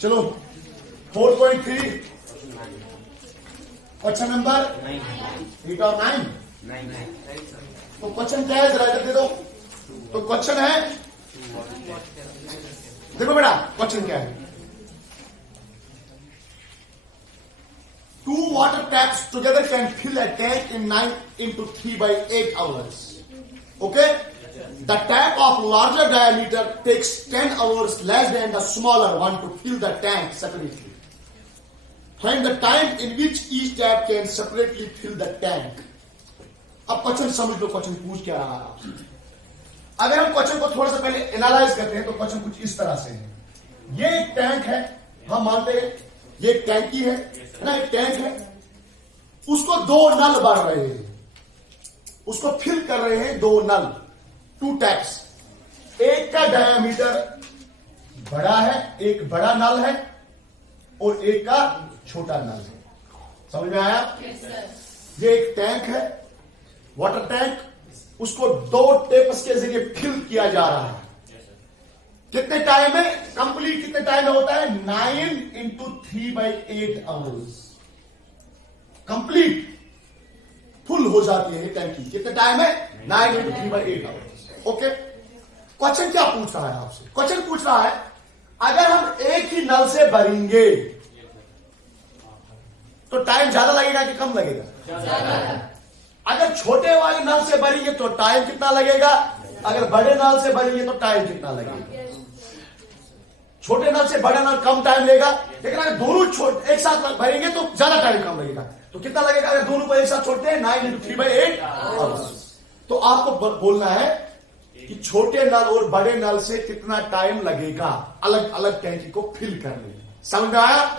चलो 4.3 question number 8 और 9। तो क्वेश्चन क्या है, जरा इधर दे दो। तो क्वेश्चन है, देखो बेटा क्वेश्चन क्या है। 2 water taps together can fill a tank in 9 into 3 by 8 hours. Okay? The tap of larger diameter takes 10 hours less than the smaller one to fill the tank separately. Find the time in which each tap can separately fill the tank. अब question समझ लो, question पूछ क्या रहा है आपसे। अगर हम question को थोड़ा सा पहले एनालाइज करते हैं तो क्वेश्चन कुछ इस तरह से है। ये एक टैंक है, हम मानते हैं ये एक टैंकी है ना, एक टैंक है। उसको 2 नल बढ़ रहे हैं, उसको फिल कर रहे हैं 2 नल, 2 टैप्स। एक का डायामीटर बड़ा है, एक बड़ा नल है, और एक का छोटा नल है। समझ में आया? ये एक टैंक है, वाटर टैंक, उसको 2 टेप्स के जरिए फिल किया जा रहा है। कितने टाइम में कंप्लीट, कितने टाइम में होता है? 9 into 3 by 8 hours complete full हो जाती है ये टैंकी। कितने टाइम है? 9 into 3 by 8 hours। Okay, question क्या पूछ रहा है आपसे? क्वेश्चन पूछ रहा है अगर हम एक ही नल से भरेंगे तो टाइम ज्यादा लगेगा कि कम लगेगा? अगर छोटे वाले नल से भरेंगे तो टाइम कितना लगेगा? अगर बड़े नल से भरेंगे तो टाइम कितना लगेगा? छोटे नल से बड़ा नल कम टाइम लेगा, लेकिन अगर दोनों एक साथ भरेंगे तो ज्यादा टाइम कम लगेगा। तो कितना लगेगा अगर दोनों को एक साथ छोड़ते हैं? 9 into 3 by 8 hours। तो आपको बोलना है कि छोटे नल और बड़े नल से कितना टाइम लगेगा अलग अलग टैंकी को फिल करने में। समझ में आया?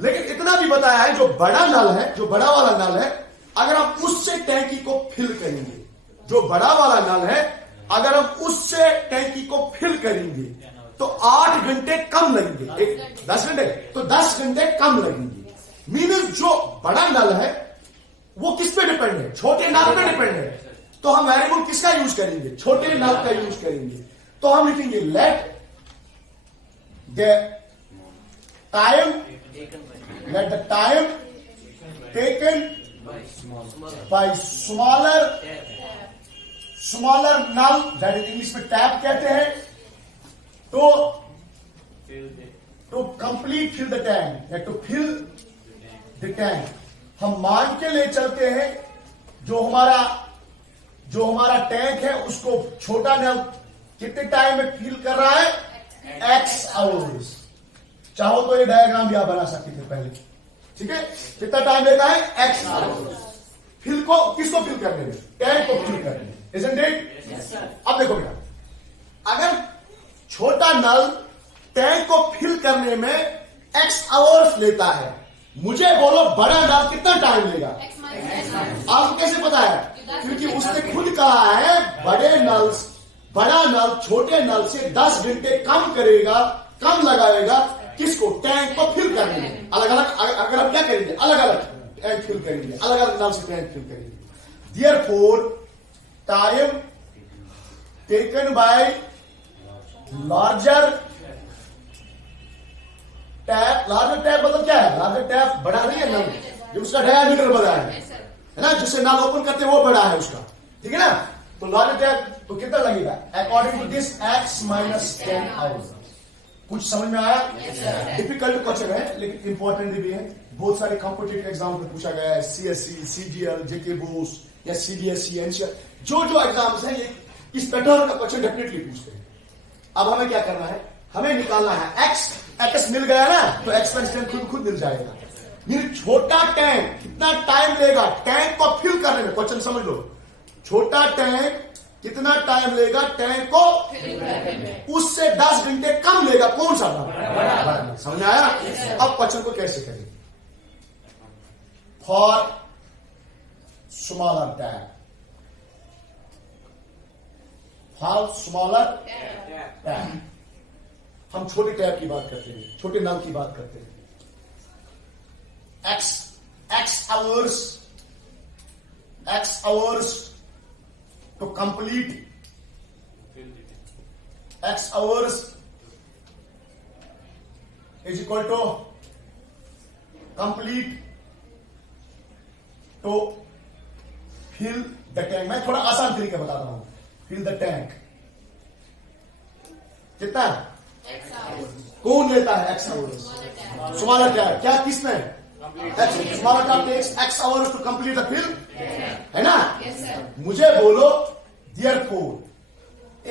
लेकिन इतना भी बताया है जो बड़ा नल है, जो बड़ा वाला नल है, अगर हम उससे टैंकी को फिल करेंगे, जो बड़ा वाला नल है अगर हम उससे टैंकी को फिल करेंगे तो 8 घंटे कम लगेंगे। 10 घंटे तो 10 घंटे कम लगेंगे। मीन्स जो बड़ा नल है वो किस पे डिपेंड है? छोटे नल पे डिपेंड है। तो हम वेरिएबल किसका यूज करेंगे? छोटे नल का यूज करेंगे। तो हम लिखेंगे let the time taken by smaller नल, दैट इज इंग्लिश में टैप कहते हैं, to complete fill the tank या टू फिल द टैंक। हम मान के ले चलते हैं जो हमारा टैंक है उसको छोटा नल कितने टाइम में फिल कर रहा है? X hours. चाहो तो ये डायग्राम भी आप बना सकते थे पहले, ठीक है? कितना टाइम लेता है? X hours. फिल को किसको फिल करने में? टैंक को फिल करने में। Isn't it? अब देखो बेटा, अगर छोटा नल टैंक को फिल करने में X आवर्स लेता है, मुझे बोलो बड़ा नल कितना टाइम लेगा? आपको कैसे पता है? क्योंकि उसने खुद कहा है बड़ा नल छोटे नल से 10 घंटे कम करेगा, कम लगाएगा किसको? टैंक को फिल करने में। अलग अलग अगर हम क्या करेंगे? अलग अलग टैंक फिल करेंगे, अलग अलग नल से टैंक फिल करेंगे। Therefore, time taken bye larger tap मतलब क्या है? लार्जर टैप बड़ा नहीं है नल, जो उसका डायामीटर बड़ा है ना, जिससे नल ओपन करते हैं वो बड़ा है उसका, ठीक है ना? तो लार्जर टैप तो कितना लगेगा? According to this X minus 10 hours. कुछ समझ में आया? डिफिकल्ट क्वेश्चन है लेकिन इंपॉर्टेंट भी है। बहुत सारे कॉम्पिटिटिव एग्जाम में पूछा गया है, CSC, CGL, JK बोस या CBSE, एनसीआर, जो एग्जाम्स हैं ये इस पैटर्न का क्वेश्चन डेफिनेटली पूछते हैं। अब हमें क्या करना है? हमें निकालना है X मिल गया ना, तो X का खुद मिल जाएगा। मेरी छोटा टैंक कितना टाइम लेगा टैंक को फिल करने में? क्वेश्चन समझ लो, छोटा टैंक कितना टाइम लेगा टैंक को? उससे 10 घंटे कम लेगा। कौन सा? बड़ा। समझ में आया? अब क्वेश्चन को कैसे करेंगे? For smaller tap, for smaller tap, हम छोटे टैप की बात करते हैं, छोटे नल की बात करते हैं। X hours to complete, X hours is equal to complete to fill the tank. मैं थोड़ा आसान तरीके बता रहा हूं। फिल द टैंक कितना कौन लेता है? X hours. स्मॉलर टैप क्या किसने? Smaller tap takes X hours to complete the fill, है ना? मुझे बोलो देयरफॉर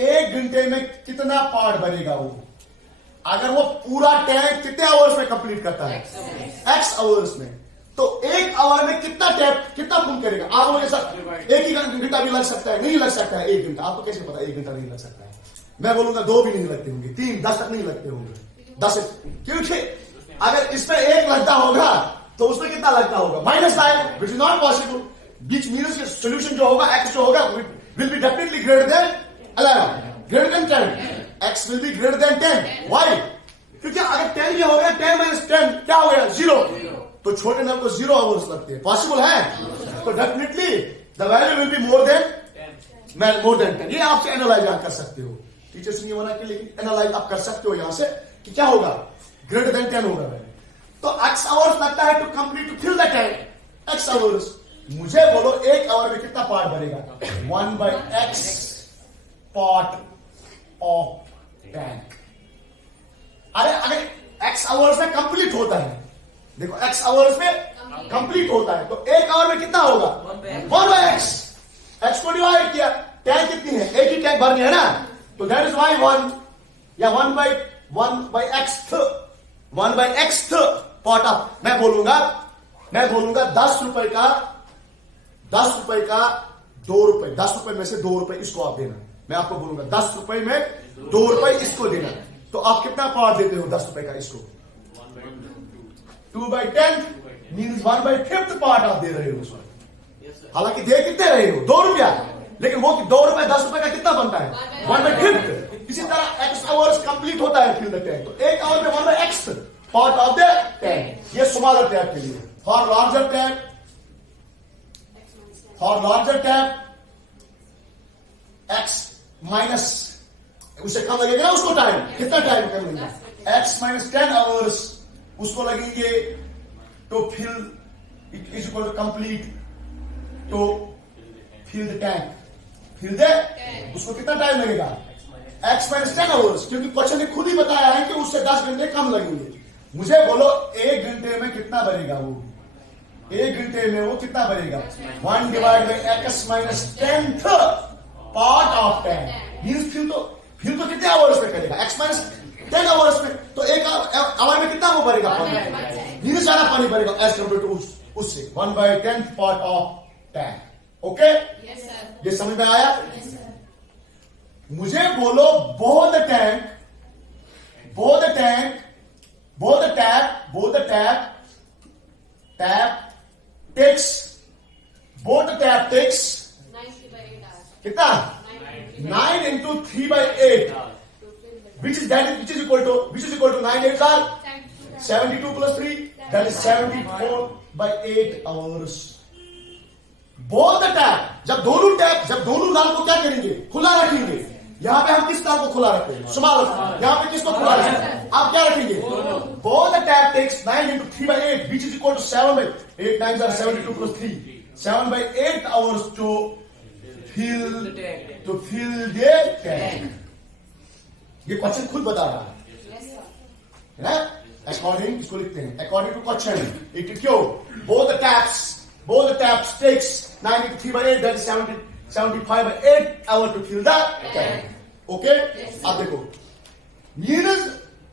1 घंटे में कितना पार्ट बनेगा वो? अगर वो पूरा टैंक कितने आवर्स में कंप्लीट करता है? एक्स आवर्स में। तो 1 आवर में कितना टैप कितना पुल करेगा? आप लोग ऐसा 1 ही घंटा भी लग सकता है, नहीं लग सकता है 1 घंटा। आपको कैसे पता 1 घंटा नहीं लग सकता है? मैं बोलूंगा 2 भी नहीं लगते होंगे, 3, 10 तक नहीं लगते होंगे, 10। क्योंकि अगर इसमें 1 लगता होगा तो उसमें कितना लगता होगा? -9, विच इज नॉट पॉसिबल। बीच मीनस के सोल्यूशन जो होगा एक्स जो होगा will be definitely greater than 11, greater than 10। X will be greater than 10। Why? क्योंकि अगर 10 ये हो गया 10 - 10 क्या हो गया? 0। तो छोटे नल को 0 आवर्स लगते हैं। पॉसिबल है? तो definitely the value will be more than 10। ये आपसे एनालाइज आप कर सकते हो। टीचर्स ने मना किया, लेकिन एनालाइज आप कर सकते हो यहां से कि क्या होगा? ग्रेटर देन 10 होगा। तो एक्स आवर्स लगता है to complete to fill the tank. X hours. मुझे बोलो 1 आवर में कितना पार्ट बनेगा? 1/x part of tank. अरे एक्स आवर्स में कंप्लीट होता है, देखो एक्स आवर्स में कंप्लीट होता है, तो 1 आवर में कितना होगा? 1/x। एक्स को डिवाइड किया, टैंक कितनी है? 1 ही टैंक भरनी है ना, तो दैट इज वाई 1 या 1/x पार्ट ऑफ। मैं बोलूंगा 10 रुपए का 2 रुपए, 10 रुपए में से 2 रुपए इसको आप देना। मैं आपको बोलूंगा 10 रुपए में 2 रुपए इसको देना। तो आप कितना पार्ट देते हो 10 रुपए का इसको? 2/10 मीन्स 1/5 पार्ट आप दे रहे हो उसमें। हालांकि दे कितने रहे हो? 2 रुपया, लेकिन वो 2 रुपए 10 रुपए का कितना बनता है? 1/5। इसी तरह एक्स आवर्स कंप्लीट होता है फिल द टैंक, तो 1 आवर में 1/x part of the tank. ये स्मॉलर टैप के लिए। For larger tap x minus, उससे कम लगेगा ना उसको टाइम। कितना टाइम कम लगेगा? x - 10 आवर्स उसको लगेंगे to fill is equal to complete to fill the tank. Fill दे उसको कितना टाइम लगेगा? x - 10 आवर्स, क्योंकि क्वेश्चन ने खुद ही बताया है कि उससे 10 घंटे कम लगेंगे। मुझे बोलो 1 घंटे में कितना बनेगा वो? 1 घंटे में वो कितना बनेगा? 1/x - 10th part of tank. Means फिर तो कितने आवर्स में करेगा? x - 10 आवर्स में। तो 1 आवर में कितना वो भरेगा? मीन्स सारा पानी भरेगा एज कम्पेयर टू उससे 1/10th part of tank. Okay, ये समझ में आया? मुझे बोलो both the tap takes कितना? 9 into 3/8, which is equal to 9 8 are 72 plus 3, that is 74/8 hours. Both the tap, जब दोनों नल को क्या करेंगे? खुला रखेंगे। यहां पे हम किस नल को खुला रखते हैं? स्मॉल। यहां पे किसको खुला रखते हैं? आप क्या रखेंगे? Both the tap takes 9 into 3/8, which is equal to 7/8 9 are 72 plus 3, 7/8 hours to fill the tank. ये क्वेश्चन खुद बता रहा है ना? अकॉर्डिंग इसको लिखते हैं अकॉर्डिंग टू क्वेश्चन। इट क्यों? both the taps takes 9 into 3/8, that is 75/8 hour to fill the tank. Okay, अब देखो मीनस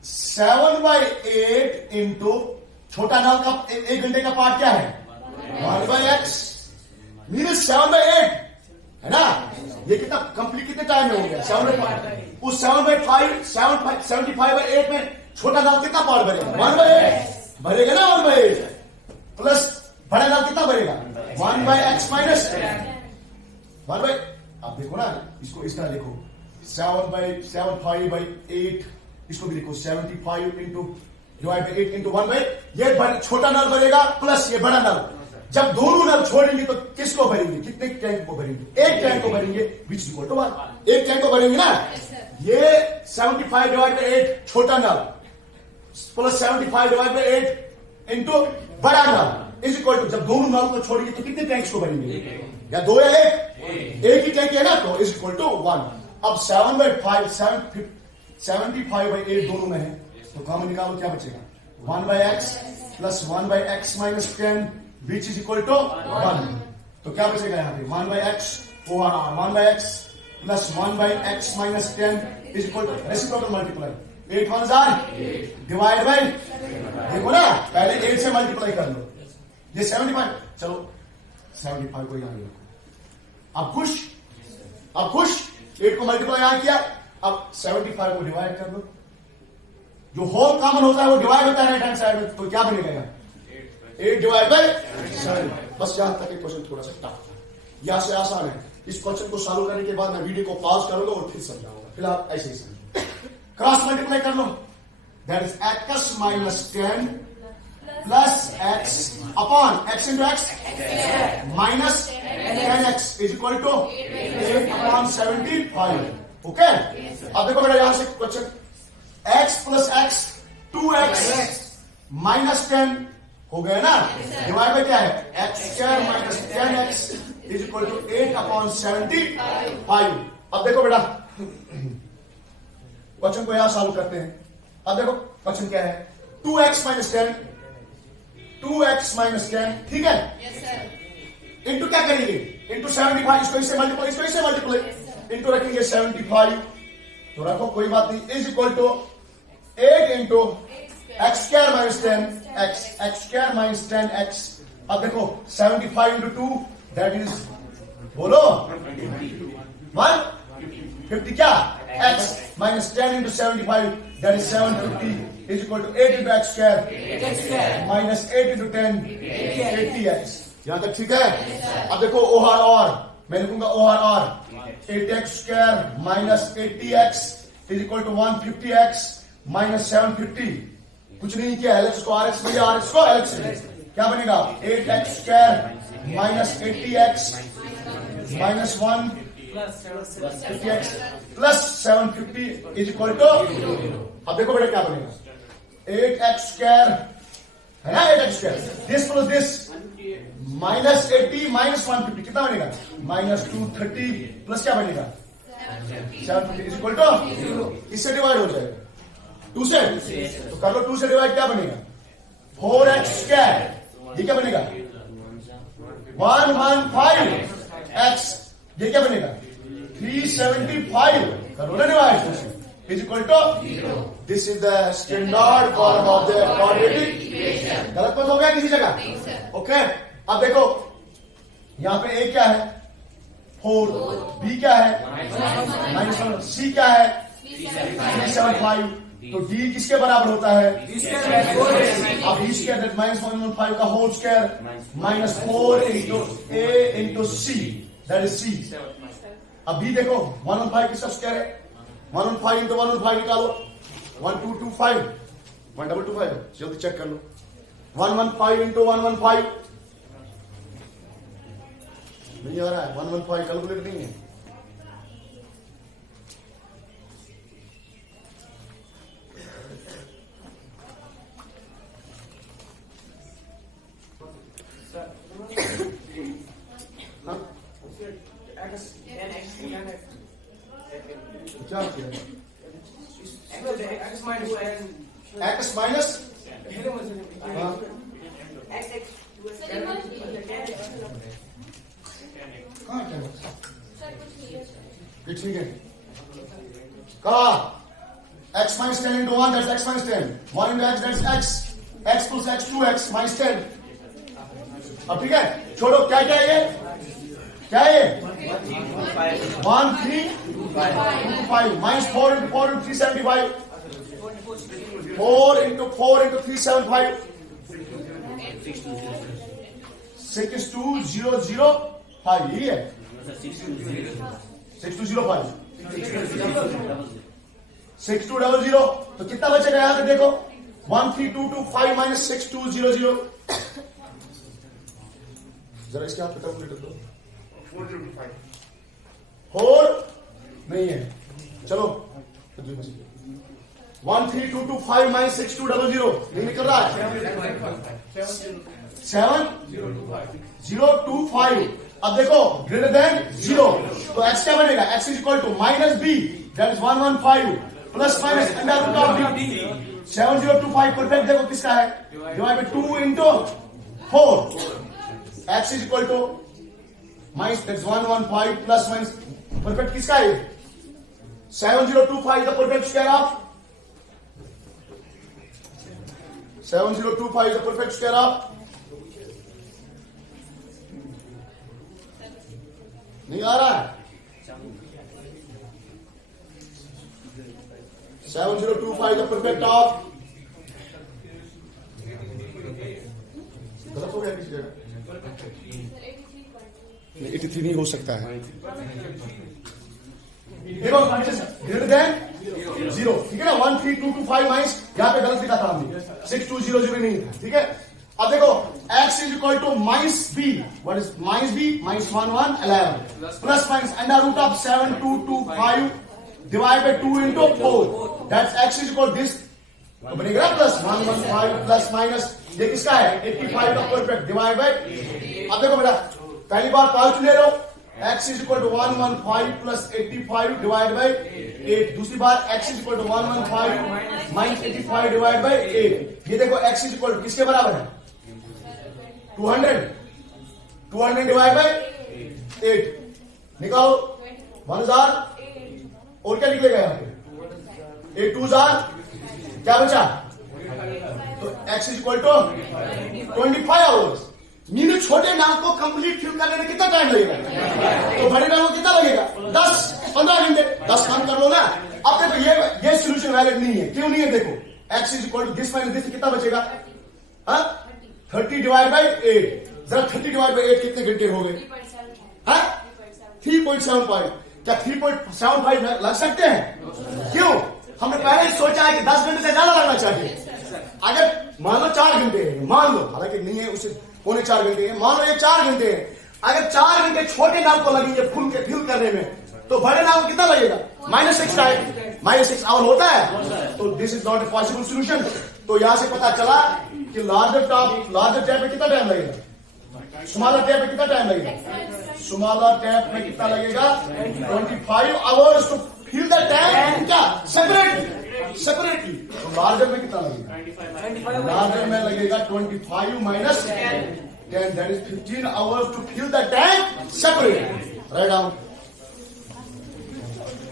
7/8 इंटू छोटा नल का 1 घंटे का पार्ट क्या है? 1/x मीनस 7/8 है ना? ये कितना कंप्लीट कितने टाइम में हो गया? 7/5। उस 75/8 में छोटा नल कितना पार्ट भरेगा? 1/8 भरेगा ना? 1/8 प्लस बड़ा नल कितना भरेगा? 1/x minus 1/। आप देखो ना, इसको इस तरह देखो 75/8, इसको भी देखो 75 इंटू डिवाइड बाई 8 इंटू 1/। ये छोटा नल भरेगा प्लस ये बड़ा नल। जब दोनों नल छोड़ेंगे तो किसको भरेंगे? कितने टैंक को भरेंगे? 1 टैंक को भरेंगे, which is equal to 1। 1 tank को भरेंगे ना। ये 75 डिवाइड बाई 8 छोटा नल, प्लस 75 डिवाइड बाई 8 इंटू बड़ा नल इज इक्वल टू, जब दोनों नल को छोड़िए तो कितने टैंक्स को बनेंगे? या दो या एक ही टैंक है ना, तो इज इक्वल टू 1। अब 7/5 75 बाई 8 दोनों में है, तो कॉमन निकालो, क्या बचेगा? 1/x plus 1/x minus 10 which is equal to 1। तो क्या बचेगा यहाँ पे? 1/x 1/x plus 1/x minus 10 is equal to reciprocal multiply 8 1 divide by, देखो ना पहले 8 से मल्टीप्लाई कर लो, ये 75, चलो 75 को यहां रखो। अब खुश 8 को मल्टीप्लाई यहां किया, अब 75 को डिवाइड कर लो, जो होल कॉमन होता है वो डिवाइड होता है राइट हैंड साइड में, तो क्या बनेगा यहाँ? 8 डिवाइड बाई 7। बस यहां तक एक क्वेश्चन थोड़ा सा टफ, यहां से आसान है। इस क्वेश्चन को सॉल्व करने के बाद मैं वीडियो को पॉज करूंगा और फिर समझाऊंगा, फिलहाल ऐसे ही समझो। क्रॉस मल्टीप्लाई कर लो, that is x minus 10 plus x upon x into x minus 10x is equal to 8 upon 75। Okay, अब देखो बेटा यहां से question, x plus x 2x minus 10 हो गया ना, डिवाइड में क्या है? x square minus 10x is equal to 8 upon 75। अब देखो बेटा क्वेश्चन को यहां सॉल्व करते हैं। अब देखो क्वेश्चन क्या है? 2x माइनस 10 2x माइनस 10, ठीक है? इंटू क्या करेंगे? इंटू 75, इसको इससे मल्टीप्लाई, इसको इससे मल्टीप्लाई, इंटू रखेंगे 75, तो रखो कोई बात नहीं, is equal to 8 into X square minus 10x X square minus 10x। अब देखो 75 इंटू 2 दैट इज, बोलो 150, क्या? x minus 10 into 75 that is 750 is equal to 8 into X square minus 8 into 10 80x। यहां तक ठीक है? अब देखो ओहर और, मैं लिखूंगा ओहर और 8x square minus 80x is equal to 150x minus 750। कुछ नहीं किया, एलएक्स को आरएक्स में, आरएक्स को एलएक्स में, क्या बनेगा? 8x square minus 80x minus 150x plus 750 is equal to, अब देखो बेटा क्या बनेगा? 8x स्क्वायर है ना, 8x square, this plus this minus 80 minus 150 कितना बनेगा? माइनस 230 प्लस क्या बनेगा? 750 इज इक्वल टू, इससे डिवाइड हो जाएगा 2 से, तो कर लो 2 से डिवाइड, क्या बनेगा? 4x स्क्वायर, ये क्या बनेगा? 115x, ये क्या बनेगा? 375, करो ना divide, is equal to, this is the standard form of the quadratic equation. गलत मत हो गया किसी जगह? ओके, अब देखो यहां पे a क्या है? 4, b क्या है? -1, c क्या है? 375, तो d किसके बराबर होता है? अब d स्क्वायर दैट -115 का whole square minus 4 into a into c that is c। अब b देखो 115 किसका स्क्वायर है? 115 इंटू 115 निकालो, 1225 1225, जल्दी चेक कर लो। 115 इंटू 115 नहीं आ रहा है, 115 कैलकुलेट नहीं है। क्या किया? x माइनस ठीक है, कहा x minus 10 into 1 that's x minus 10, 1 into x that's x, x plus x 2x minus 10। अब ठीक है, छोड़ो, क्या क्या है ये? क्या है ये? 1325 minus 4 into 4 into 375, 4 into 4 into 375 6205, यही है 6205 6200। तो कितना बचेगा यहां पे देखो? 13225 माइनस 6200, जरा इसके आप कैलकुलेट करो। 4 नहीं है, चलो 13225 minus 6200 नहीं निकल रहा है 7025। अब देखो ग्रेटर देन 0 तो x क्या बनेगा, x is equal to minus b that is 115 plus minus under root of b 7025 perfect देखो किसका है, divide by 2 into 4 x is equal to minus that is 115 plus minus perfect किसका है 7025 the perfect square of 7025 the perfect square of नहीं आ रहा है 7025 the perfect of गलत हो गया किसी जगह 83 नहीं हो सकता है देखो ग्रेटर देन 0 ठीक है ना 13225 माइनस यहां पे गलत लिखा था हमने 6200 नहीं था ठीक है। अब देखो x is equal to minus b what is minus b minus 1111 plus minus under root of 7225 divide by 2 into 4 that's x is equal this तो बनेगा प्लस 115 प्लस माइनस ये किसका है 85 का परफेक्ट डिवाइड बाय। अब देखो बेटा पहली बार कैलकुलेट लो x is equal to 115 plus 85 divide by 8 दूसरी बार x is equal to 115 minus 85 divide by 8 ये देखो x इज इक्वल टू किसके बराबर है 200 डिवाइड बाय 8 निकालो 1000 और क्या निकलेगा यहाँ पे 8 2 क्या बचा तो x is equal to 25 hours मीनू छोटे नाम को कंप्लीट फिल करने में कितना टाइम लगेगा तो बड़े नाम को कितना लगेगा 10-15 घंटे 10 काम कर लो ना। अब देखो ये सोल्यूशन वैलिड नहीं है क्यों नहीं है देखो x is equal to this minus this कितना बचेगा 30 डिवाइड बाय 8 जरा 30 डिवाइड बाय 8 कितने घंटे हो गए 3.75 क्या 3.75 लग सकते हैं क्यों हमने पहले ही सोचा है कि 10 घंटे से ज्यादा लगना चाहिए। अगर मान लो 4 घंटे है मान लो हालांकि नहीं है उसे 4.25 घंटे है मान लो ये 4 घंटे है अगर 4 घंटे छोटे नाम को लगेंगे फिल करने में तो बड़े नाम को कितना लगेगा -6 टाइम -6 आवर होता है तो this is not a possible solution. तो यहां से पता चला कि लार्जर टैप में कितना टाइम लगेगा स्मॉलर टैप में कितना टाइम लगेगा स्मॉलर टैप में कितना लगेगा 25 hours to fill the tank क्या सेपरेटली तो लार्जर में कितना लगेगा लार्जर में लगेगा 25 minus 10 that is 15 hours to fill the tank separately. Write down